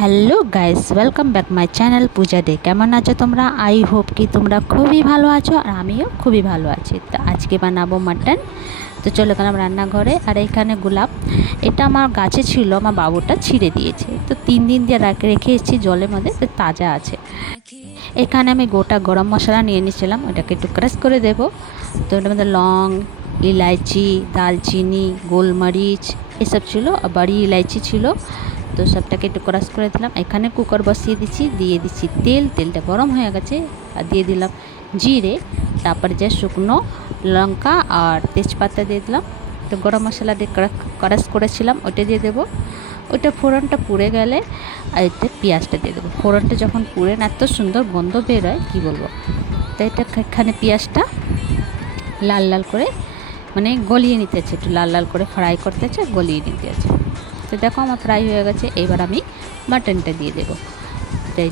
Hello guys, welcome back my channel Puja day. কেমন আছো তোমরা? আই হোপ কি তোমরা খুবই ভালো আছো, আর আমিও খুবই ভালো আছি। তো আজকে বানাবো মাটন। তো চলে গেলাম রান্নাঘরে। আর এখানে গোলাপ, এটা আমার গাছে ছিল, আমার বাবুটা ছিঁড়ে দিয়েছে। তো 3 দিন দিয়ে রেখে এসেছি জলের মধ্যে, তো তাজা আছে। এখানে আমি গোটা গরম মশলা নিয়ে নিয়েছিলাম, ওটাকে একটু ক্রাশ করে দেবো। তো ওটার মধ্যে লং, ইলাইচি, দালচিনি, গোলমরিচ এসব ছিল, আর বড়ি ইলাইচি ছিল। তো সবটাকে একটু ক্রাশ করে দিলাম। এখানে কুকার বসিয়ে দিচ্ছি, দিয়ে দিচ্ছি তেল। তেলটা গরম হয়ে গেছে, আর দিয়ে দিলাম জিরে, তারপরে যে শুকনো লঙ্কা আর তেজপাতা দিয়ে দিলাম। তো গরম মশলা দিয়ে ক্রাশ করেছিলাম ওটা দিয়ে দেবো। ওইটা ফোড়নটা পুড়ে গেলে আর এতে পেঁয়াজটা দিয়ে দেবো। ফোড়নটা যখন পুড়ে না, এত সুন্দর গন্ধ বেরোয় কী বলবো। তো এটা এখানে পেঁয়াজটা লাল লাল করে মানে গলিয়ে নিতে আছে, একটু লাল লাল করে ফ্রাই করতে আছে, গলিয়ে নিতে আছে। তো দেখো আমার ফ্রাই হয়ে গেছে। এবার আমি মাটনটা দিয়ে দেবো। তাই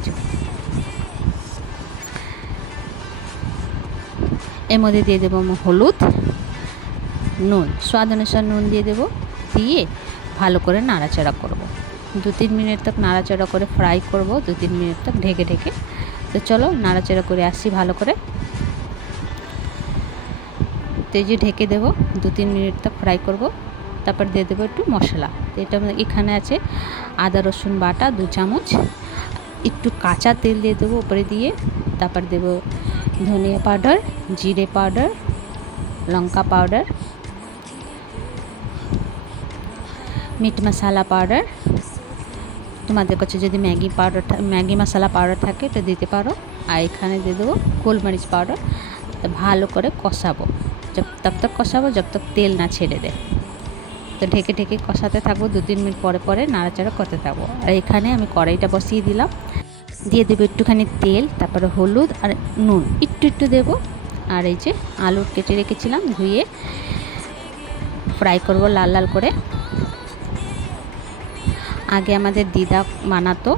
এর মধ্যে দিয়ে দেবো হলুদ, নুন, স্বাদ অনুসার নুন দিয়ে দেবো। দিয়ে ভালো করে নাড়াচাড়া করব। 2-3 মিনিট তক নাড়াচাড়া করে ফ্রাই করব, 2-3 মিনিট তক ঢেকে ঢেকে। তো চলো নাড়াচাড়া করে আসি ভালো করে। তেজে ঢেকে দেবো, 2-3 মিনিট তক ফ্রাই করব। তারপর দিয়ে দেবো একটু মশলা। এটা এখানে আছে আদা রসুন বাটা 2 চামচ, একটু কাঁচা তেল দিয়ে দেবো উপরে দিয়ে। তারপর দেবো ধনিয়া পাউডার, জিরে পাউডার, লঙ্কা পাউডার, মিট মশলা পাউডার। তোমাদের কাছে যদি ম্যাগি মশলা পাউডার থাকে তো দিতে পারো। আর এখানে দিয়ে দেবো গোলমরিচ পাউডার। তো ভালো করে কষাবো, তব তক কষাবো যব তক তেল না ছেড়ে দেয়। তো ঢেকে ঢেকে কষাতে থাকবো, 2-3 মিনিট পরে পরে নাড়াচাড়া করতে থাকবো। আর এখানে আমি কড়াইটা বসিয়ে দিলাম, দিয়ে দেবো একটুখানি তেল, তারপরে হলুদ আর নুন একটু একটু দেবো। আর এই যে আলু কেটে রেখেছিলাম, ধুয়ে ফ্রাই করব লাল লাল করে। আগে আমাদের দিদা বানাতো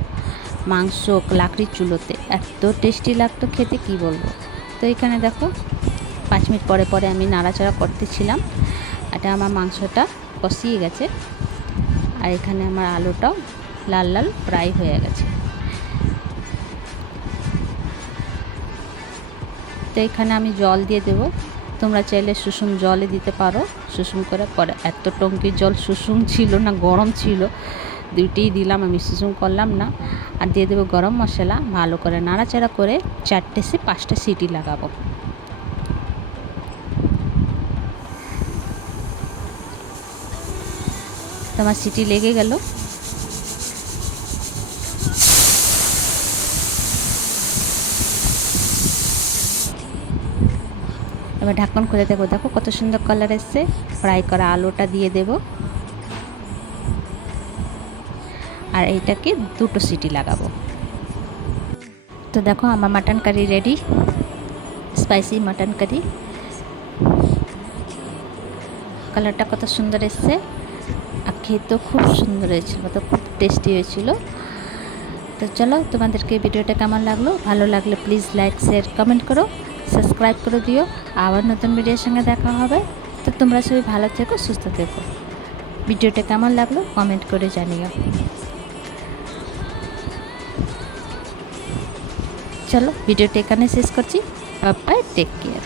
মাংস লাকড়ির চুলোতে, এত টেস্টি লাগতো খেতে কী বলবো। তো এখানে দেখো 5 মিনিট পরে পরে আমি নাড়াচাড়া করতেছিলাম। এটা আমার মাংসটা কষিয়ে গেছে, আর এখানে আমার আলুটাও লাল লাল ফ্রাই হয়ে গেছে। তো এখানে আমি জল দিয়ে দেবো। তোমরা চাইলে সুসুম জলে দিতে পারো, সুসুম করে পরে। এত টঙ্কির জল সুসুম ছিল না, গরম ছিল, দুইটাই দিলাম, আমি সুসুম করলাম না। আর দিয়ে দেবো গরম মশলা। ভালো করে নাড়াচাড়া করে 4-5টা সিটি লাগাবো। তোমার সিটি লেগে গেল। এবার ঢাকন খুলে দেবো। দেখো কত সুন্দর কালার এসছে। ফ্রাই করা আলুটা দিয়ে দেব, আর এইটাকে 2টো সিটি লাগাবো। তো দেখো আমার mutton curry ready, spicy mutton curry. কালারটা কত সুন্দর এসছে, আর খেতেও খুব সুন্দর হয়েছিল, তো খুব টেস্টি হয়েছিল। তো চলো, তোমাদেরকে ভিডিওটা কেমন লাগলো? ভালো লাগলে প্লিজ লাইক, শেয়ার, কমেন্ট করো, সাবস্ক্রাইব করে দিও। আবার নতুন ভিডিওর সঙ্গে দেখা হবে। তো তোমরা সবাই ভালো থেকো, সুস্থ থেকো। ভিডিওটা কেমন লাগলো কমেন্ট করে জানিও। চলো ভিডিওটা এখানে শেষ করছি। Bye, take care.